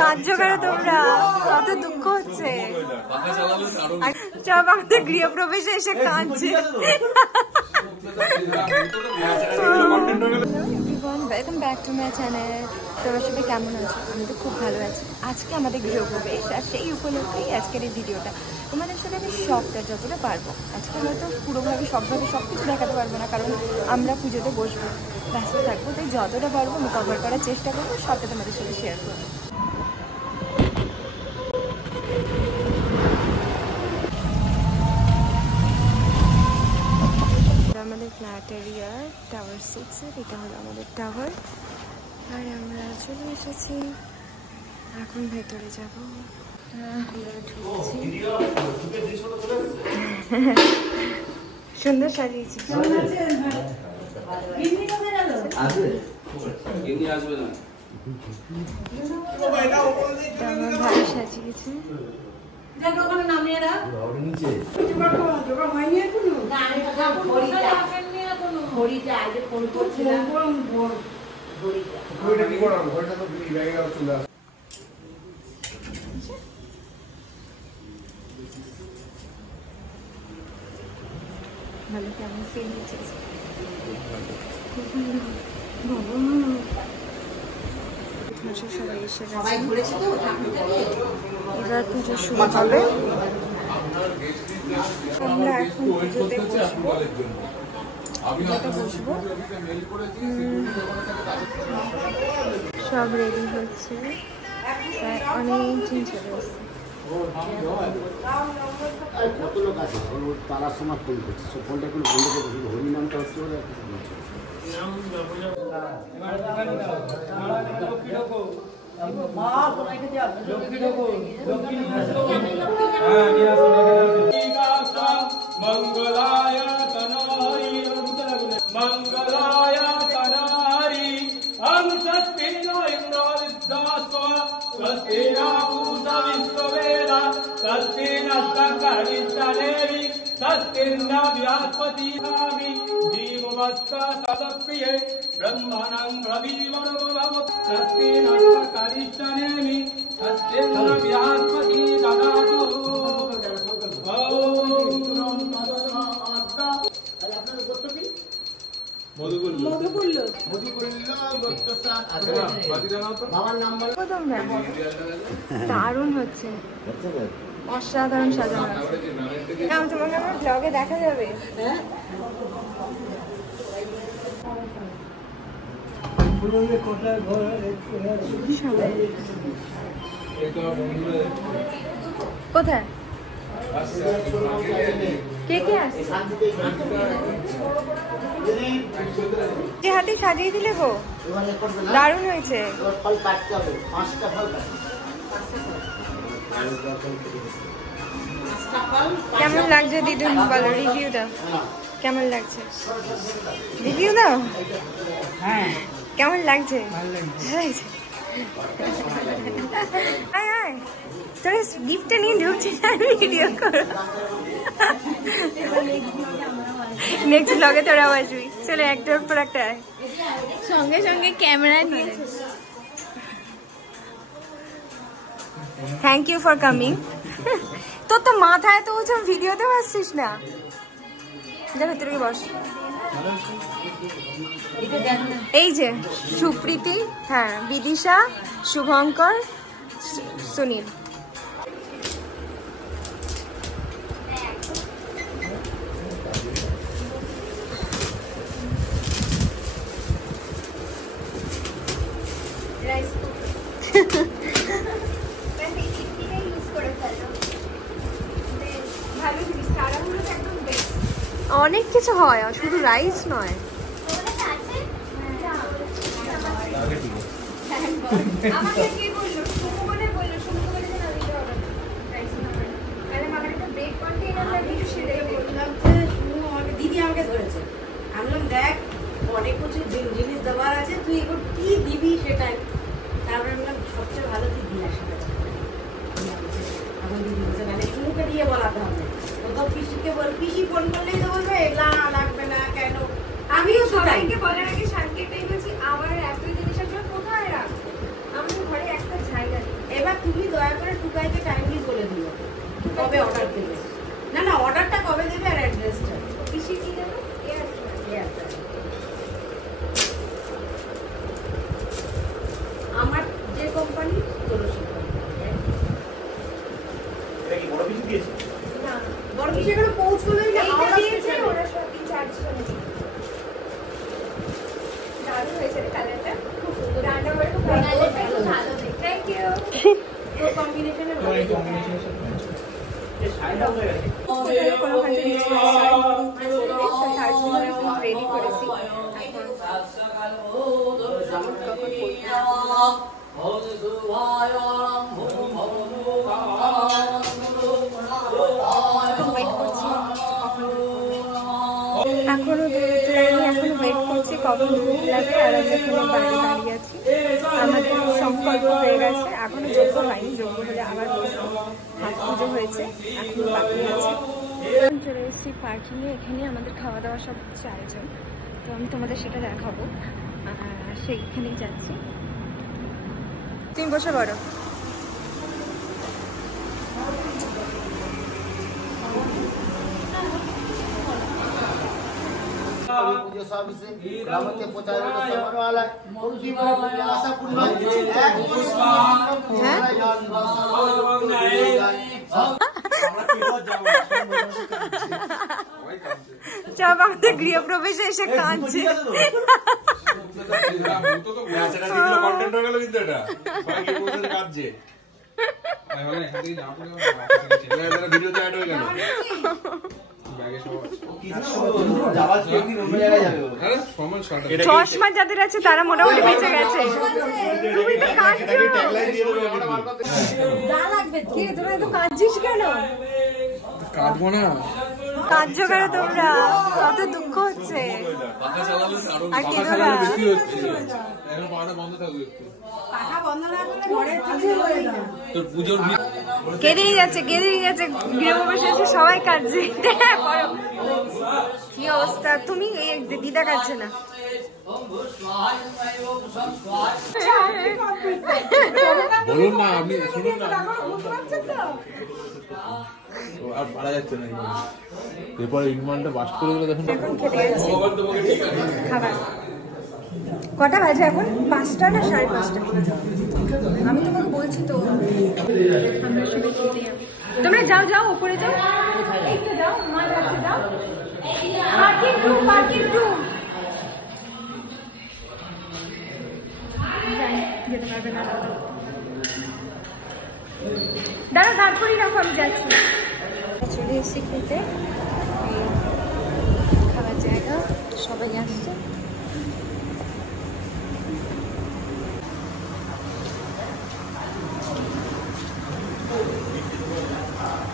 কাঁদছো কেন তোমরা? কত দুঃখ হচ্ছে। সব আমাদের গৃহপ্রবেশে এসে কাঁদছে। Welcome back to my channel. তোমরা সবাই কেমন আছো? আমি তো খুব ভালো আছি। আজকে আমাদের গৃহপ্রবেশ, আর সেই উপলক্ষেই আজকের এই ভিডিওটা। তোমাদের সাথে আমি সবটা যতটা পারবো, আজকে হয়তো পুরোভাবে সবভাবে সব কিছু দেখাতে পারবো না, কারণ আমরা পুজোতে বসবো, ব্যস্ত থাকবো, তাই যতটা পারবো আমি কভার করার চেষ্টা করবো, সবটা তোমাদের সাথে শেয়ার করবো। আমাদের ফ্ল্যাট এরিয়া টাওয়ার 6-এর, এটা হলো আমাদের টাওয়ার, আর আমরা চলে এসেছি। এখন ভেতরে যাব। সুন্দর সাজিয়েছি। আমার ভাই সাজিয়েছে। ভালো কেমন ফিল হচ্ছে? সবাই এসে গেছে, এবার পুজো শুরু হবে। আমরা এখন পুজোতে বসবো। সব রেডি হচ্ছে, প্রায় অনেকদিন চলে এসছে। কত লোক আছে তারা সময় ফোন করছে, সব ফোনটা কোনো বন্ধ করে শুধু হরিনামটা হচ্ছে ওরা मंगलाय तनारी मंगलाय तनारी हम सत्पिनो इंद्रविद्यास्व स्वस्तिना पूजा विश्ववेदा स्वस्तिना सकरिष्ठनेमि स्वस्तिना बृहस्पति नामि दीववस्ता सदप्रिये ब्रह्मणं रविवरवव स्वस्तिना सकरिष्ठनेमि स्वस्तिना बृहस्पति ददातु। দারুণ হচ্ছে, অসাধারণ সাজানো আছে। তোমাকে আমার ব্লগে দেখা যাবে। কোথায় কে কে আসছে? যে হাতে সাজিয়ে দিলে গো, দারুণ হয়েছে। কেমন লাগছে দিদুন বলো, রিভিউটা কেমন লাগছে? রিভিউ দাও। হ্যাঁ, কেমন লাগছে? ভালো লাগছে। তোরা গিফটটা নিয়ে ঢুকছিস আর ভিডিও করো। নেক্সট ব্লগে তোরা আসবি। চলো একটার পর একটা সঙ্গে সঙ্গে ক্যামেরা নিয়ে। Thank you for coming. তোর তো মাথায় তো ওসব ভিডিওতেও আসছিস না। যা ভেতরে বস। এই যে সুপ্রীতি, হ্যাঁ, বিদিশা, শুভঙ্কর, সুনীল। অনেক কিছু হয়, শুধু রাইস নয়। দিদি আমাকে ধরেছে, আমি দেখ অনেক কিছু জিনিস দেওয়ার আছে, তুই এবার কি দিবি সেটাই। তারপরে বললাম সবচেয়ে ভালো তুই দিয়ে আসবে। এখন দিদি বলছে মানে মুখে দিয়ে বলাতে হবে, তো পিসিকে বল, পিসি ফোন করলেই তো বলবে না লাগবে না কেন। আমিও সবাইকে বলার আগে শান্তি এটাই বলছি, আমার এত জিনিস আসলে কোথায় রাখবো, আমার ঘরে একটা জায়গা নেই। তুমি দয়া করে টুকাইকে টাইমলি বলে দিও কবে অর্ডার দেবে। না না, অর্ডারটা কবে দেবে আর অ্যাড্রেসটা। কিসে কি দেবো? আমার যে কোম্পানি তোরও সেই কোম্পানি। না, বড় কিছু এখানে পৌঁছলোই না, এইটা হাওড়া দিয়েছে, স্টেশনে। ওরা সবই চার্জ করেছে। দারুণ হয়েছে রে কালারটা, খুব সুন্দর। রান্নাঘরে খুব ভালো দেখতে। Thank you. তোর কম্বিনেশনে ভালো লাগে। কোনোখানে রিচ তার জন্য একদম রেডি করেছি। এখনো দুধ লাইনি, এখনো ওয়েট করছি কখন দুধ লাগে। আর আমি এখানে বাইরে দাঁড়িয়ে আছি। আমাদের সংকল্প হয়ে গেছে, এখনো যোগ্য হয়নি। যোগ্য হলে আবার বসবো। হাত পুজো হয়েছে, এখনো বাকি আছে। চলে এসেছি পার্কিংয়ে। এখানে আমাদের খাওয়া দাওয়া সব হচ্ছে আয়োজন, তো আমি তোমাদের সেটা দেখাবো। সেইখানেই যাচ্ছি। তুমি বসে পড়ো। পুজো সার্ভিসে গ্রামকে পৌঁছানো সমরওয়ালায় জীবনে আশা পূর্ণ সব আমাদের গৃহপ্রবেশে এসে কাঁদছে। চশমা যাদের আছে তারা মোটামুটি বেঁচে গেছে। তুমি তো কাঁদছো। কি রে, তোরা তো কাঁদছিস কেন? কাটবো না, কাঁদছো কেন তোমরা? কত দুঃখ হচ্ছে। আর কি তোরা বেশি হচ্ছে এখন পাটা বন্ধ থাকবে একটু। পাখা বন্ধ না করলে ঘরে পুজো হয়ে যাবে। তোর পুজোর কেঁদেই যাচ্ছে, কেঁদেই যাচ্ছে। গৃহপ্রবেশে এসে সবাই কাঁদছে। কি অবস্থা। তুমি দিদা কাঁদছে না? বলুন না, আপনি শুনুন না, আর পারা যাচ্ছে না। এরপরে ইনমানটা বাস করে দিলে দেখুন। এখন খেতে যাচ্ছি খাবার। কটা বাজে এখন? 5টা না 5:30? আমি তোমাকে বলছি তো। আমরা শুধু খেতে যাবো। তোমরা যাও যাও, উপরে যাও। এই তো যাও, মাছ ধরতে যাও। Parking room, parking room. যেতে পারবে না দাঁড়া, তারপরই রাখো, আমি যাচ্ছি। চলে এসেছি খেতে। খাবার জায়গা, সবাই আসছে।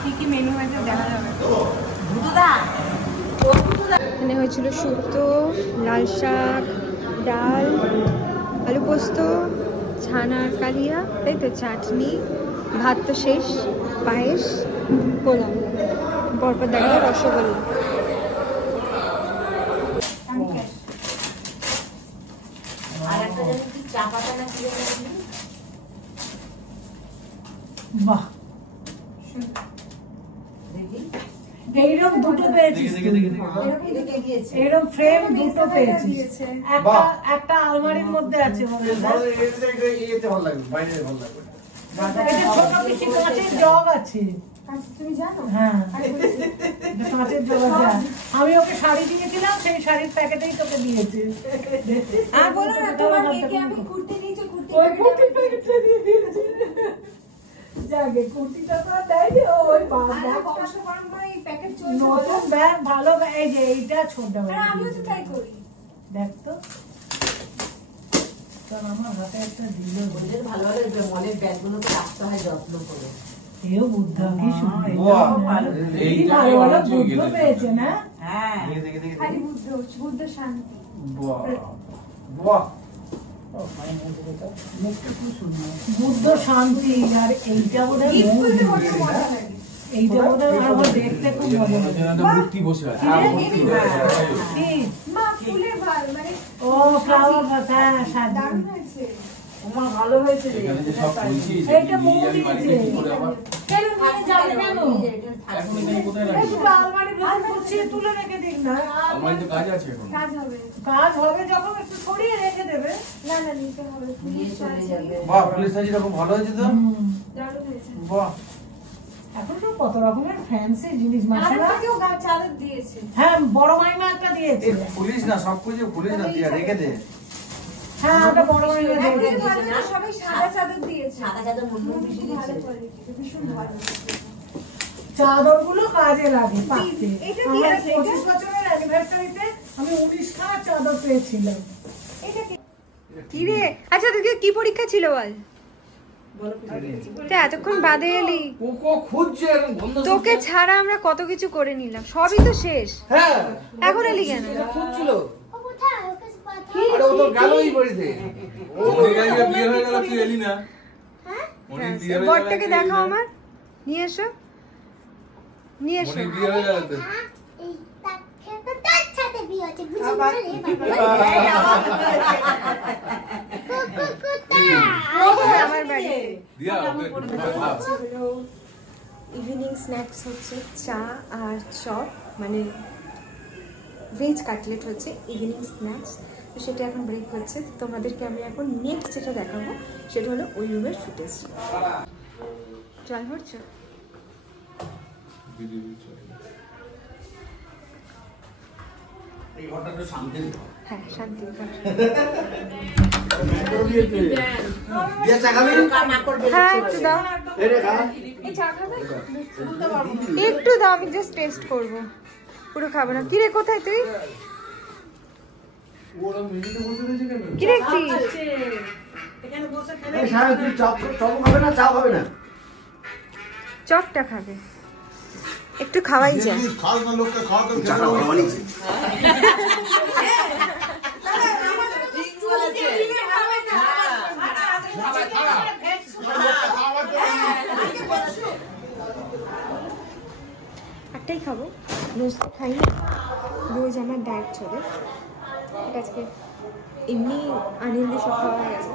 কি কি মেনু হয়েছে দেখা যাবে। এখানে হয়েছিল শুক্তো, লাল শাক, ডাল, আলু পোস্ত, ছানার কালিয়া, তাই তো, চাটনি, ভাত তো শেষ, পায়েস, পোলাও, পরপর দেখা রসগোল্লা। আর একটা জানি কি চা পাতা না কি জানি। বাহ, এইরকম দুটো পেয়েছিস, এইরকম ফ্রেম দুটো পেয়েছিস। একটা আলমারির মধ্যে আছে মনে হয়। এটা ছোট পিসি কাঁচের জগ আছে, তুমি জানো? হ্যাঁ কাঁচের জগ আছে। আমি ওকে শাড়ি দিয়েছিলাম, সেই শাড়ির প্যাকেটেই তোকে দিয়েছে। আর বলো না, তোমার মেয়েকে আমি কুর্তি নিয়েছি, ওই কুর্তির প্যাকেটটা দিয়ে দিয়েছে। যাকে কুর্তিটা তো দেয়নি, ওই নতুন ব্যাগ, ভালো ব্যাগ। এই যে এইটা ছোট ব্যাগ, আমিও তো তাই করি। দেখ তো, আমার হাতে একটা দিল। ওদের ভালো ভালো মলের ব্যাগগুলো তো রাখতে হয় যত্ন করে। এও বুদ্ধ, কি সুন্দর, ভালো ভালো বুদ্ধ পেয়েছে না? হ্যাঁ, খালি বুদ্ধ শান্তি। বুদ্ধ শান্তি। আর এইটা বোধহয় এইটা বোধহয় আমার দেখতে খুব মজা লাগে। মূর্তি বসে আছে। কি? মা ফুলের ভাল, মানে ও ফ্লাওয়ার ভাস, হ্যাঁ সাজিয়ে। দারুণ হয়েছে। ওমা ভালো হয়েছে রে। এখানে যে সব খুলছি এইটা মৌ দিয়েছে। কেন নিয়ে যাবে কেন? এখন এখানে কোথায় রাখবো? এই দুটো আলমারি ভেতর গুছিয়ে তুলে রেখে দিন না। আমার তো কাজ আছে এখন। কাজ হবে যখন একটু ছড়িয়ে রেখে দেবে। বাহ, পুলিশ সাজিটা খুব ভালো হয়েছে তো। বাহ, এখন তো কত রকমের ফ্যান্সি জিনিস মাছরা। হ্যাঁ, বড় মাইমা একটা দিয়েছে। পুলিশ না, সব কিছু পুলিশ না, দিয়ে রেখে দে। হ্যাঁ, ওটা বড় মাইমা দিয়েছে। সাদা চাদর মুন্ডু বেশি দিচ্ছে। চাদরগুলো কাজে লাগে পাততে। আমাদের 25 বছরের অ্যানিভার্সারিতে আমি 19 খানা চাদর পেয়েছিলাম। কি রে? আচ্ছা তোকে কি পরীক্ষা ছিল বল? এতক্ষণ বাদে এলি, পোকো খুঁজছে এখন বন্ধ। তোকে ছাড়া আমরা কত কিছু করে নিলাম, সবই তো শেষ। হ্যাঁ, এখন এলি কেন? খুঁজছিল। আরে ও তো গেলই বাড়িতে। ও গিয়ে বিয়ে হয়ে গেল, তুই এলি না। মনি বিয়ে হয়ে গেল। বরটাকে দেখাও আমার, নিয়ে এসো নিয়ে এসো। মনি বিয়ে হয়ে গেল তো। আমার বাড়ি দিয়া ইভিনিং স্ন্যাক্স হচ্ছে চা আর চপ, মানে ভেজ কাটলেট হচ্ছে ইভিনিং স্ন্যাক্স। তো সেটা এখন ব্রেক হচ্ছে। তোমাদেরকে আমি এখন নেক্সট যেটা দেখাবো সেটা হলো ওই রুমের ফুটেজ। জল হচ্ছে এই ঘরটা তো শান্তি। হ্যাঁ, শান্তি ঘর। দিয়া চা খাবি? হ্যাঁ, একটু দাও, এই রে খা। একটু দাও, আমি জাস্ট টেস্ট করবো, পুরো খাবো না। কিরে কোথায় তুই? ওরা মিনিটে বসে রয়েছে কেন? কি দেখছিস? এখানে বসে খেলে এই সারা তুই চপ খাবে না, চা খাবে না? চপটা খাবে, একটু খাওয়াই যায়। খাওয়া না লোককে খাওয়াতে চাটা ভালো বানিয়েছে। একটাই খাবো, রোজ তো খাই না, রোজ আমার ডায়েট চলে। আজকে এমনি আনন্দে সব খাওয়া হয়ে গেছে।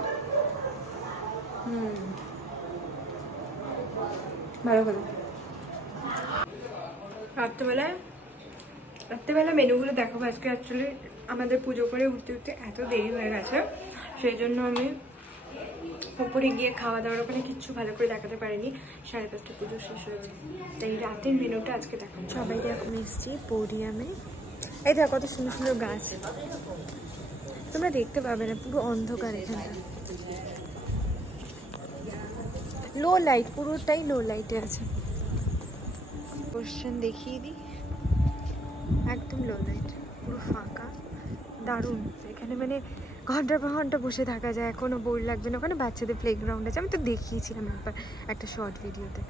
ভালো ভালো। রাত্রেবেলা মেনুগুলো দেখাবো আজকে। অ্যাকচুয়ালি আমাদের পুজো করে উঠতে উঠতে এত দেরি হয়ে গেছে, সেই জন্য আমি উপরে গিয়ে খাওয়া দাওয়ার ওখানে কিচ্ছু ভালো করে দেখাতে পারিনি। 5:30 পুজো শেষ হয়েছে, তাই রাতের মেনুটা আজকে দেখাবো। সবাই এখন এসছি পোডিয়ামে। এই দেখো কত সুন্দর সুন্দর গাছ, তোমরা দেখতে পাবে না, পুরো অন্ধকার এখানে, লো লাইট, পুরোটাই লো লাইটে আছে। কোশ্চেন দেখিয়ে দিই, একদম লো লাইট, পুরো ফাঁকা, দারুণ। এখানে মানে ঘন্টার পর ঘন্টা বসে থাকা যায়, এখনও বোর লাগবে না। ওখানে বাচ্চাদের প্লেগ্রাউন্ড আছে, আমি তো দেখিয়েছিলাম একবার একটা শর্ট ভিডিওতে,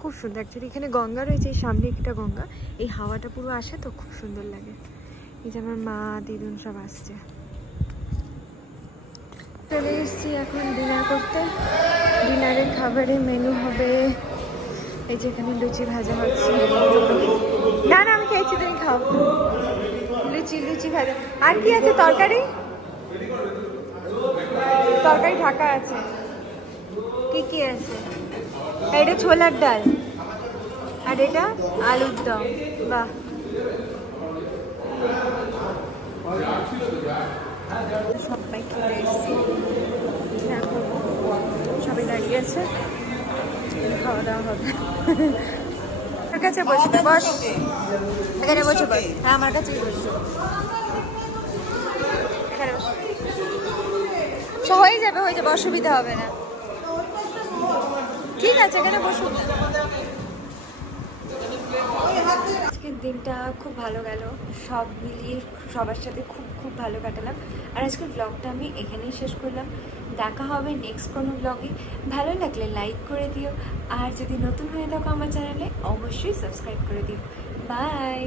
খুব সুন্দর। অ্যাকচুয়ালি এখানে গঙ্গা রয়েছে, এই সামনে একটা গঙ্গা, এই হাওয়াটা পুরো আসে তো খুব সুন্দর লাগে। এই যে আমার মা দিদুন সব আসছে। চলে এসেছি এখন ডিনার করতে। ডিনারের খাবারের মেনু হবে এই যে এখানে লুচি ভাজা হচ্ছে। না না, আমি খেয়েছি, তুমি খাও। লুচি ভাজা। আর কি আছে? তরকারি ঢাকা আছে। কি আছে? এটা ছোলার ডাল, আর এটা আলুর দম। বাহ, সবাই খেতে এসেছি, সবাই দাঁড়িয়ে আছে, খাওয়া দাওয়া হবে। আমার কাছে বসবে, বস এখানে, বসে বস। হ্যাঁ, আমার কাছেই বসবে, এখানে বস। হয়ে যাবে, অসুবিধা হবে না, ঠিক আছে, এখানে বসুন। আজকের দিনটা খুব ভালো গেল, সব মিলিয়ে সবার সাথে খুব ভালো কাটালাম। আর আজকের ব্লগটা আমি এখানেই শেষ করলাম। দেখা হবে নেক্সট কোনো ব্লগে। ভালো লাগলে লাইক করে দিও, আর যদি নতুন হয়ে থাকো আমার চ্যানেলে অবশ্যই সাবস্ক্রাইব করে দিও। বাই।